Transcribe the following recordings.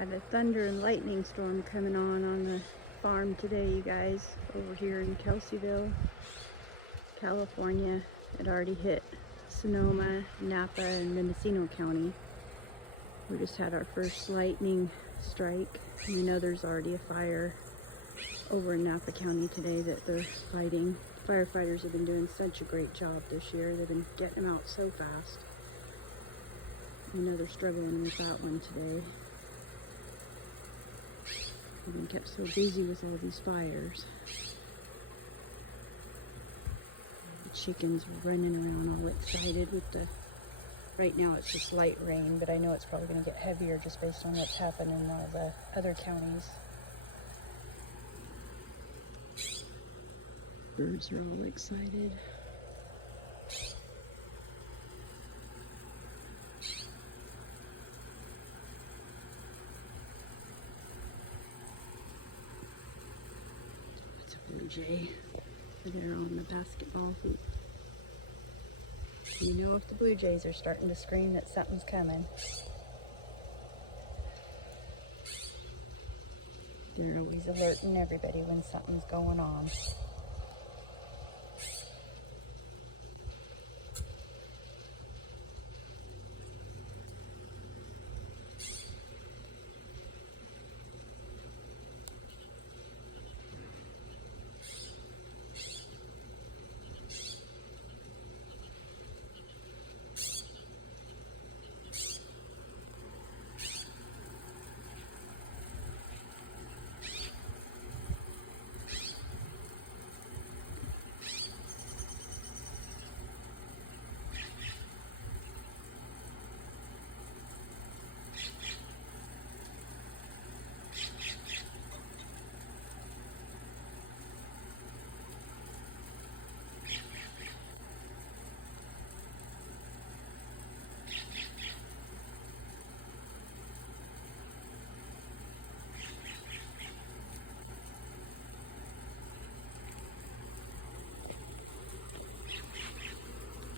Got a thunder and lightning storm coming on the farm today, you guys, over here in Kelseyville, California. It already hit Sonoma, Napa, and Mendocino County. We just had our first lightning strike. We know there's already a fire over in Napa County today that they're fighting. Firefighters have been doing such a great job this year. They've been getting them out so fast. We know they're struggling with that one today. We've been kept so busy with all these fires. The chickens are running around all excited with the... Right now it's just light rain, but I know it's probably going to get heavier just based on what's happening in all the other counties. Birds are all excited. It's a blue jay. They're on the basketball hoop. You know if the blue jays are starting to scream that something's coming. They're always alerting everybody when something's going on.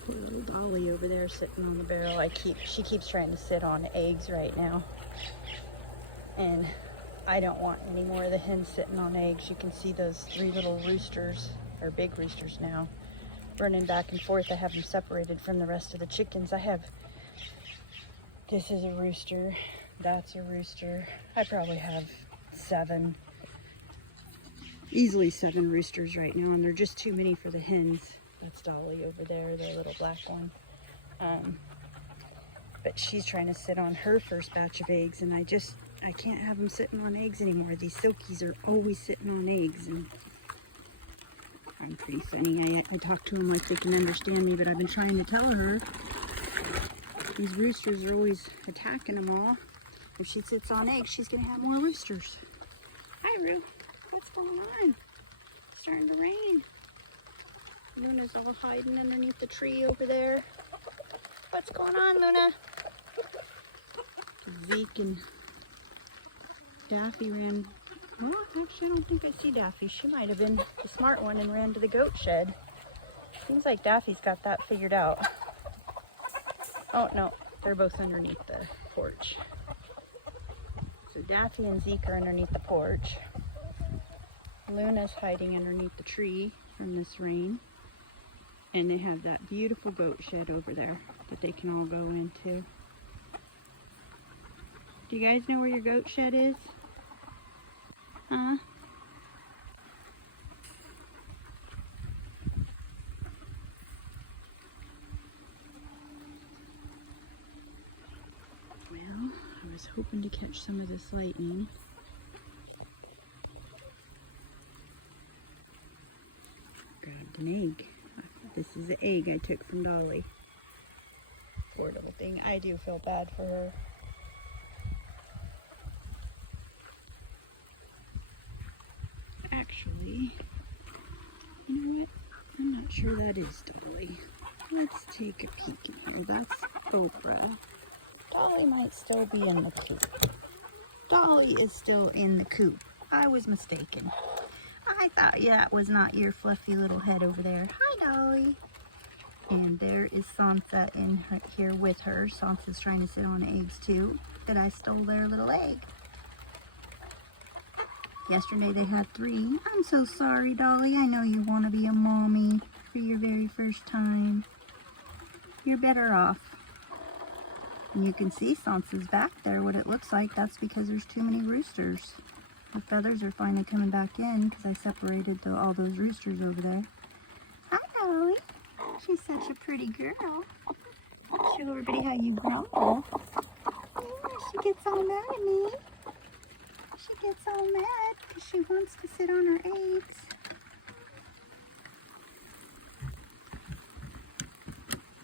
Poor little Dolly over there sitting on the barrel. She keeps trying to sit on eggs right now. And I don't want any more of the hens sitting on eggs. You can see those three little roosters, or big roosters now, running back and forth. I have them separated from the rest of the chickens. This is a rooster, that's a rooster. I probably have easily seven roosters right now, and they're just too many for the hens. That's Dolly over there, the little black one. But she's trying to sit on her first batch of eggs, and I can't have them sitting on eggs anymore. These silkies are always sitting on eggs, and I'm pretty funny. I talk to them like they can understand me, but I've been trying to tell her these roosters are always attacking them all. If she sits on eggs, she's gonna have more roosters. Hi, Roo. What's going on? It's starting to rain. Luna's all hiding underneath the tree over there. What's going on, Luna? Zeke and Daffy ran. Well, actually, I don't think I see Daffy. She might have been the smart one and ran to the goat shed. Seems like Daffy's got that figured out. Oh, no. They're both underneath the porch. So Daffy and Zeke are underneath the porch. Luna's hiding underneath the tree from this rain. And they have that beautiful goat shed over there that they can all go into. Do you guys know where your goat shed is? Huh? Well, I was hoping to catch some of this lightning. Grabbed an egg. This is the egg I took from Dolly. Poor little thing. I do feel bad for her. Actually, you know what? I'm not sure that is Dolly. Let's take a peek in here. That's Oprah. Dolly might still be in the coop. Dolly is still in the coop. I was mistaken. I thought that was not your fluffy little head over there. Hi, Dolly. And there is Sansa in here with her. Sansa's trying to sit on eggs too, but I stole their little egg. Yesterday they had 3. I'm so sorry, Dolly. I know you want to be a mommy for your very first time. You're better off. And you can see Sansa's back there, what it looks like. That's because there's too many roosters. The feathers are finally coming back in because I separated all those roosters over there. Hi, Dolly. She's such a pretty girl. Show everybody how you grumble. Yeah, she gets all mad at me. She gets all mad because she wants to sit on her eggs.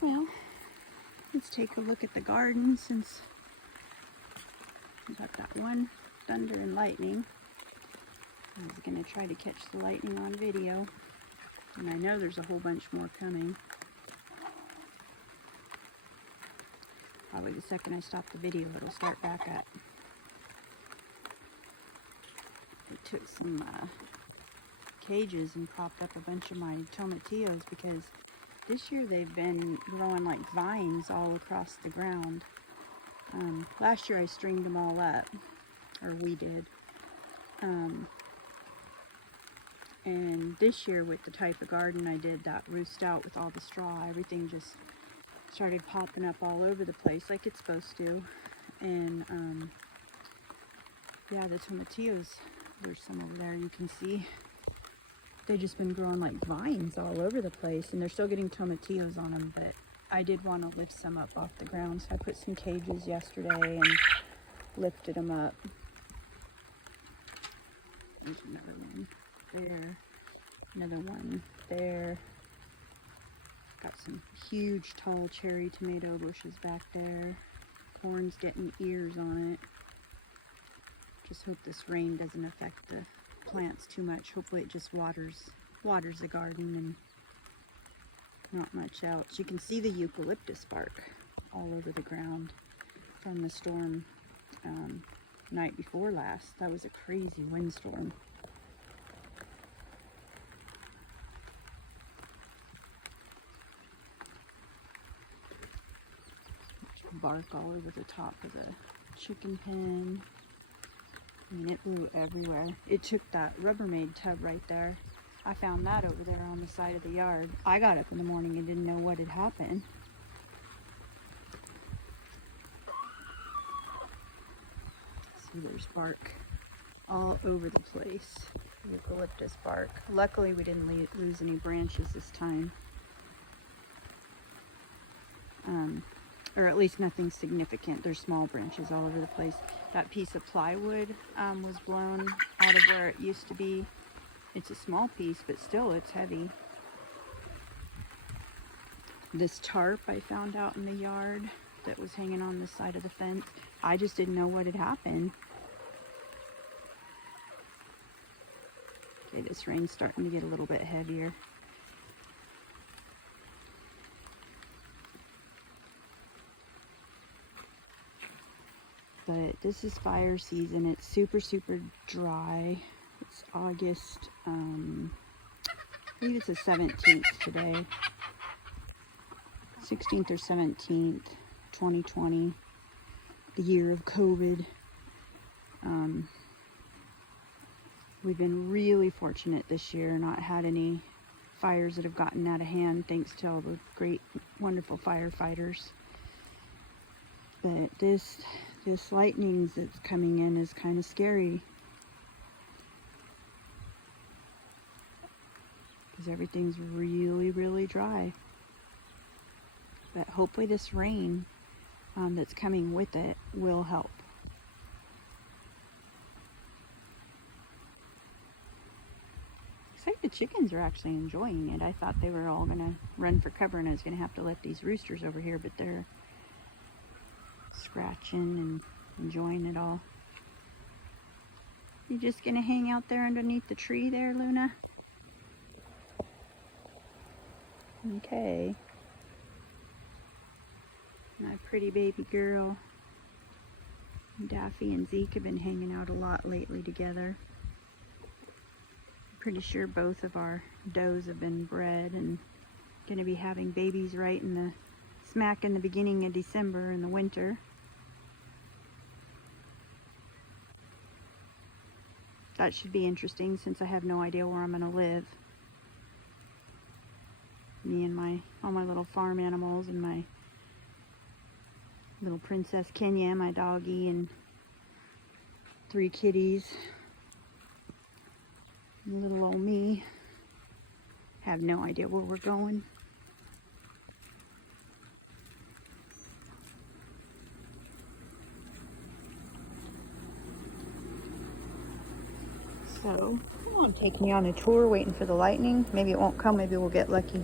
Well, let's take a look at the garden since we got that one thunder and lightning. I was going to try to catch the lightning on video, and I know there's a whole bunch more coming. Probably the second I stop the video, it'll start back up. I took some cages and propped up a bunch of my tomatillos because this year they've been growing like vines all across the ground. Last year I stringed them all up, or we did. And this year with the type of garden I did, that roost out with all the straw, everything just started popping up all over the place like it's supposed to. And yeah, the tomatillos, there's some over there you can see. They've just been growing like vines all over the place, and they're still getting tomatillos on them, but I did want to lift some up off the ground, so I put some cages yesterday and lifted them up. There's another one there, another one there. Got some huge tall cherry tomato bushes back there. Corn's getting ears on it. Just hope this rain doesn't affect the plants too much. Hopefully it just waters the garden and not much else. You can see the eucalyptus bark all over the ground from the storm night before last. That was a crazy windstorm. Bark all over the top of the chicken pen. I mean, it blew everywhere. It took that Rubbermaid tub right there. I found that over there on the side of the yard. I got up in the morning and didn't know what had happened. See, there's bark all over the place. Eucalyptus bark. Luckily, we didn't lose any branches this time. Or at least nothing significant. There's small branches all over the place. That piece of plywood was blown out of where it used to be. It's a small piece, but still it's heavy. This tarp I found out in the yard that was hanging on the side of the fence. I just didn't know what had happened. Okay, this rain's starting to get a little bit heavier. But this is fire season. It's super, super dry. It's August, I believe it's the 17th today. 16th or 17th, 2020, the year of COVID. We've been really fortunate this year, not had any fires that have gotten out of hand thanks to all the great, wonderful firefighters. But this lightning that's coming in is kind of scary. Because everything's really, really dry. But hopefully this rain that's coming with it will help. Looks like the chickens are actually enjoying it. I thought they were all going to run for cover and I was going to have to let these roosters over here, but they're scratching and enjoying it all. You just gonna hang out there underneath the tree there, Luna? Okay. My pretty baby girl. Daffy and Zeke have been hanging out a lot lately together. I'm pretty sure both of our does have been bred and gonna be having babies right in the smack in the beginning of December in the winter. that should be interesting since I have no idea where I'm going to live. Me and all my little farm animals and my little Princess Kenya, my doggy, and 3 kitties. And little old me. Have no idea where we're going. So, I'm taking you on a tour, waiting for the lightning. Maybe it won't come, maybe we'll get lucky.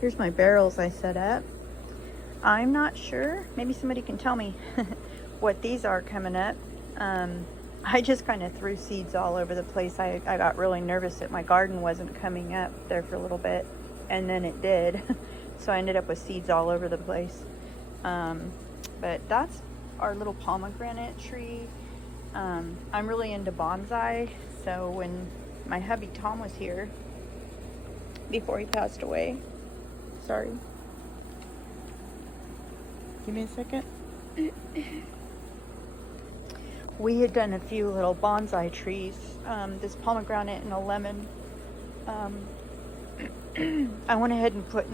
Here's my barrels I set up. I'm not sure, maybe somebody can tell me what these are coming up. I just kind of threw seeds all over the place. I got really nervous that my garden wasn't coming up there for a little bit, and then it did. So I ended up with seeds all over the place. But that's our little pomegranate tree. I'm really into bonsai, so when my hubby Tom was here, before he passed away, sorry, give me a second. We had done a few little bonsai trees, this pomegranate and a lemon. I went ahead and put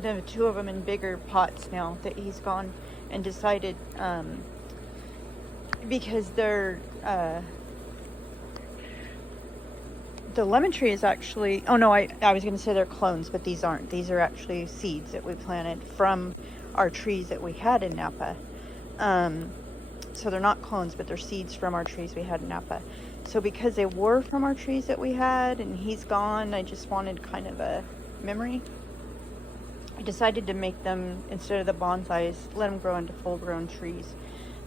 the 2 of them in bigger pots now that he's gone, and decided, because they're, the lemon tree is actually, oh no, I was going to say they're clones, but these aren't. These are actually seeds that we planted from our trees that we had in Napa. So they're not clones, but they're seeds from our trees we had in Napa. So because they were from our trees that we had and he's gone, I just wanted kind of a memory. I decided to make them, instead of the bonsais, let them grow into full-grown trees.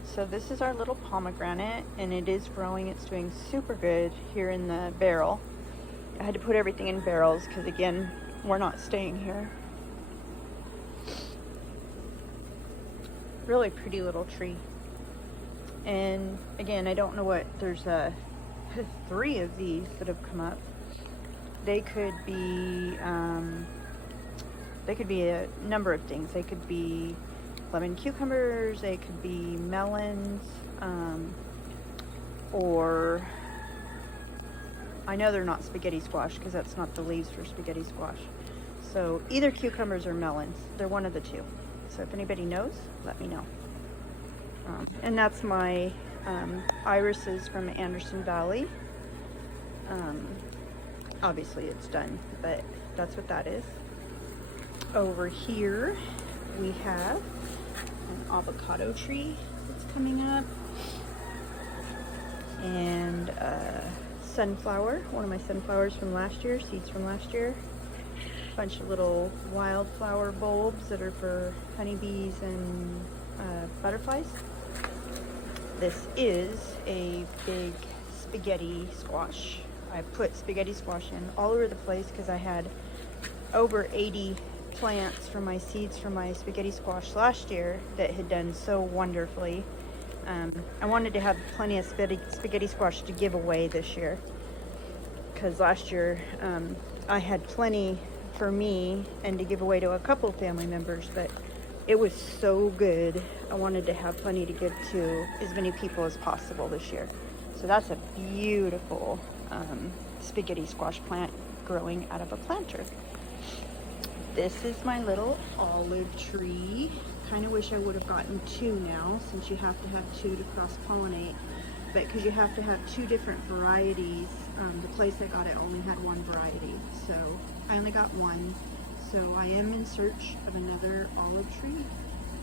So this is our little pomegranate, and it is growing. It's doing super good here in the barrel. I had to put everything in barrels because, again, we're not staying here. Really pretty little tree. And again, I don't know what, there's 3 of these that have come up. They could be a number of things. They could be lemon cucumbers, they could be melons, or I know they're not spaghetti squash because that's not the leaves for spaghetti squash. So either cucumbers or melons. They're one of the 2. So if anybody knows, let me know. And that's my irises from Anderson Valley. Obviously it's done, but that's what that is. Over here we have an avocado tree that's coming up, and sunflower, one of my sunflowers from last year, seeds from last year. A bunch of little wildflower bulbs that are for honeybees and butterflies. This is a big spaghetti squash. I put spaghetti squash in all over the place because I had over 80 plants from my seeds from my spaghetti squash last year that had done so wonderfully. I wanted to have plenty of spaghetti squash to give away this year because last year I had plenty for me and to give away to a couple family members, but it was so good. I wanted to have plenty to give to as many people as possible this year. So that's a beautiful spaghetti squash plant growing out of a planter. This is my little olive tree. Kind of wish I would have gotten 2 now, since you have to have 2 to cross-pollinate. But because you have to have 2 different varieties, the place I got it only had 1 variety. So I only got 1. So I am in search of another olive tree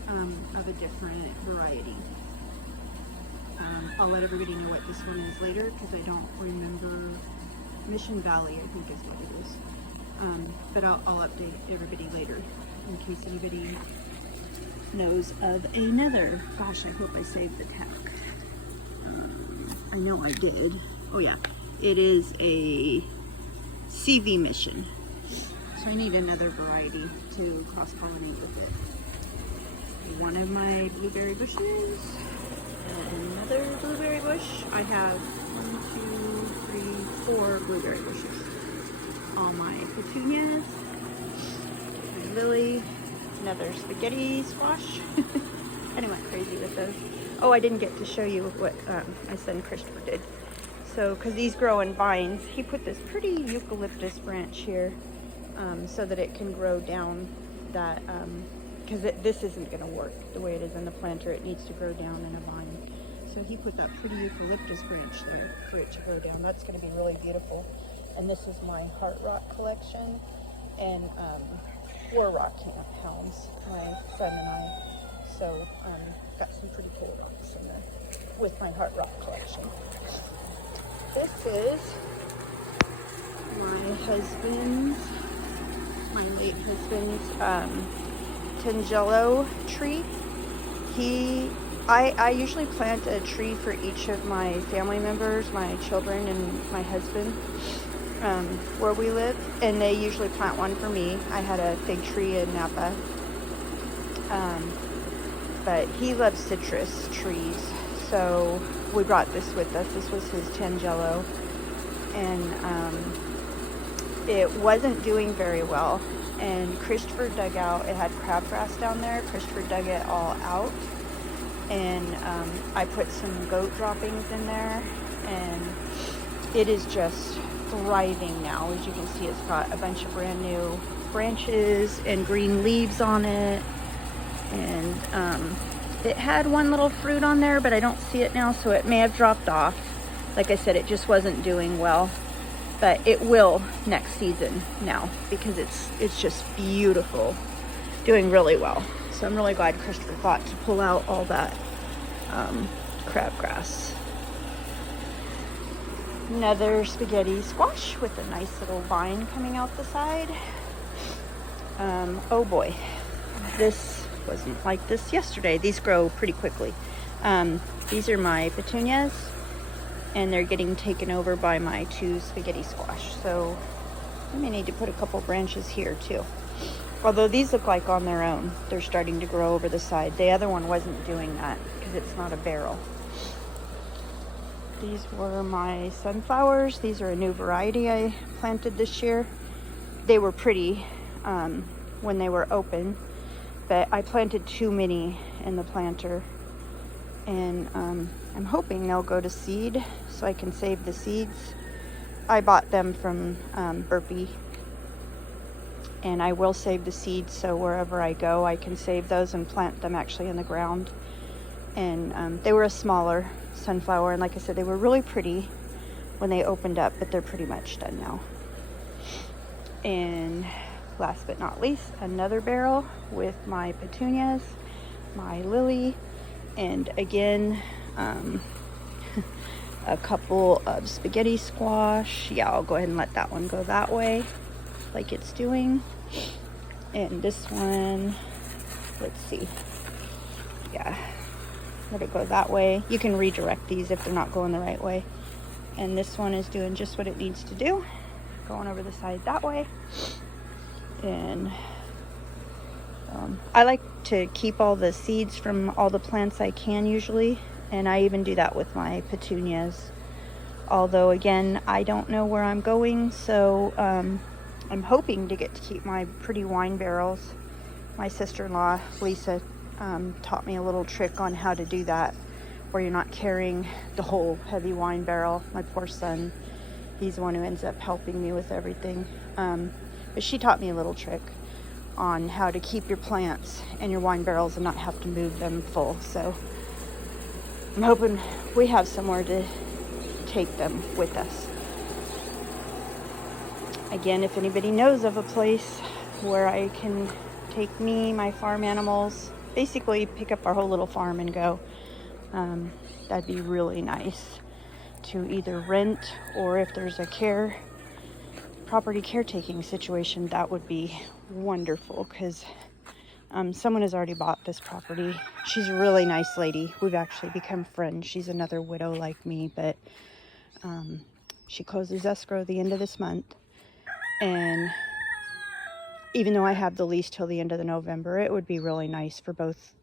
of a different variety. I'll let everybody know what this one is later because I don't remember. Mission Valley, I think is what it is. But I'll update everybody later in case anybody knows of another. Gosh, I hope I saved the tag. I know I did. Oh yeah, it is a CV Mission. So I need another variety to cross-pollinate with it. One of my blueberry bushes, another blueberry bush. I have 1, 2, 3, 4 blueberry bushes. All my petunias, my lily, another spaghetti squash. I went crazy with those. Oh, I didn't get to show you what my son Christopher did. So, because these grow in vines, he put this pretty eucalyptus branch here so that it can grow down that, because this isn't going to work the way it is in the planter. It needs to grow down in a vine. So he put that pretty eucalyptus branch there for it to grow down. That's going to be really beautiful. And this is my heart rock collection and 4 rock hounds, my son and I. So got some pretty cool rocks in there with my heart rock collection. This is my late husband's Tangelo tree. I usually plant a tree for each of my family members, my children and my husband, where we live, and they usually plant one for me. I had a fig tree in Napa, but he loves citrus trees, so we brought this with us. This was his Tangelo, and it wasn't doing very well, and Christopher dug out, it had crabgrass down there. Christopher dug it all out, and I put some goat droppings in there, and it is just thriving now. As you can see, it's got a bunch of brand new branches and green leaves on it, and it had one little fruit on there, but I don't see it now, so it may have dropped off. Like I said, it just wasn't doing well, but it will next season now, because it's just beautiful, doing really well. So I'm really glad Christopher thought to pull out all that crabgrass. Another spaghetti squash with a nice little vine coming out the side. Oh boy, this wasn't like this yesterday. These grow pretty quickly. These are my petunias, and they're getting taken over by my 2 spaghetti squash. So I may need to put a couple branches here too. Although these look like on their own, they're starting to grow over the side. The other one wasn't doing that because it's not a barrel. These were my sunflowers. These are a new variety I planted this year. They were pretty when they were open, but I planted too many in the planter, and I'm hoping they'll go to seed so I can save the seeds. I bought them from Burpee, and I will save the seeds, so wherever I go I can save those and plant them actually in the ground. And they were a smaller sunflower, and like I said, they were really pretty when they opened up, but they're pretty much done now. And last but not least, another barrel with my petunias, my lily, and again a couple of spaghetti squash. Yeah, I'll go ahead and let that one go that way like it's doing. And this one, let's see, yeah, let it go that way. You can redirect these if they're not going the right way. And this one is doing just what it needs to do, going over the side that way. And I like to keep all the seeds from all the plants I can usually, and I even do that with my petunias. Although again, I don't know where I'm going, so I'm hoping to get to keep my pretty wine barrels. My sister-in-law Lisa taught me a little trick on how to do that, where you're not carrying the whole heavy wine barrel. My poor son, he's the one who ends up helping me with everything. But she taught me a little trick on how to keep your plants and your wine barrels and not have to move them full. So I'm hoping we have somewhere to take them with us. Again, if anybody knows of a place where I can take me, my farm animals, basically pick up our whole little farm and go, that'd be really nice to either rent, or if there's a property caretaking situation, that would be wonderful, because someone has already bought this property. She's a really nice lady. We've actually become friends. She's another widow like me, but she closes escrow the end of this month, and even though I have the lease till the end of the November, it would be really nice for both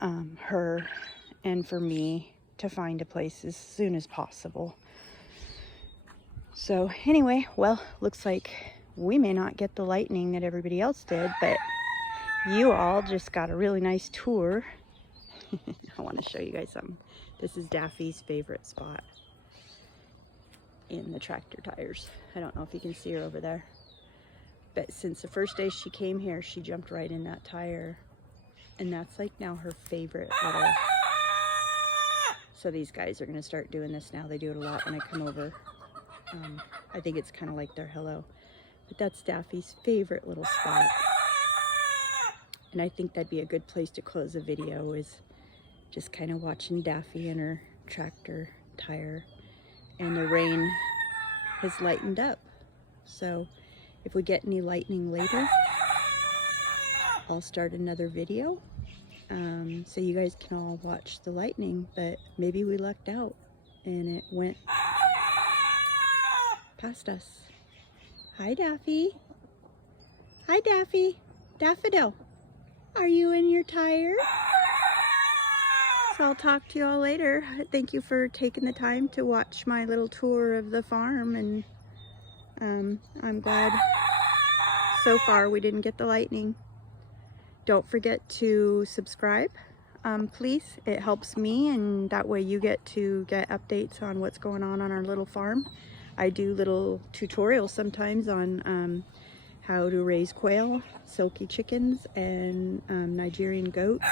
her and for me to find a place as soon as possible. So anyway, well, looks like we may not get the lightning that everybody else did, but you all just got a really nice tour. I want to show you guys something. This is Daffy's favorite spot. in the tractor tires. I don't know if you can see her over there. But since the first day she came here, she jumped right in that tire. And that's like now her favorite little... So these guys are gonna start doing this now. They do it a lot when I come over. I think it's kind of like their hello. But that's Daffy's favorite little spot. And I think that'd be a good place to close the video, is just kind of watching Daffy and her tractor tire. And the rain has lightened up. So if we get any lightning later, I'll start another video so you guys can all watch the lightning. But maybe we lucked out and it went past us. Hi, Daffy. Hi, Daffy. Daffodil, are you in your tire? So I'll talk to you all later. Thank you for taking the time to watch my little tour of the farm, and I'm glad so far we didn't get the lightning. Don't forget to subscribe, please. It helps me, and that way you get to get updates on what's going on our little farm. I do little tutorials sometimes on how to raise quail, silky chickens, and Nigerian goats,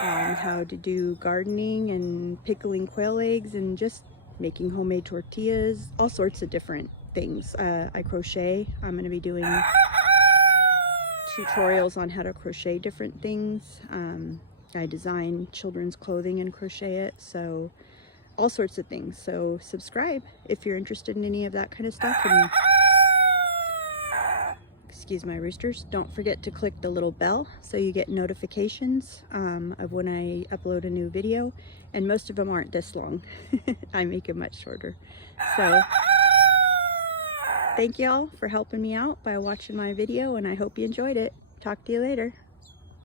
on how to do gardening and pickling quail eggs, and just making homemade tortillas, all sorts of different things. I crochet. I'm going to be doing tutorials on how to crochet different things. I design children's clothing and crochet it, so all sorts of things. So subscribe if you're interested in any of that kind of stuff. And excuse my roosters. Don't forget to click the little bell so you get notifications of when I upload a new video. And most of them aren't this long. I make them much shorter. So thank y'all for helping me out by watching my video, and I hope you enjoyed it. Talk to you later.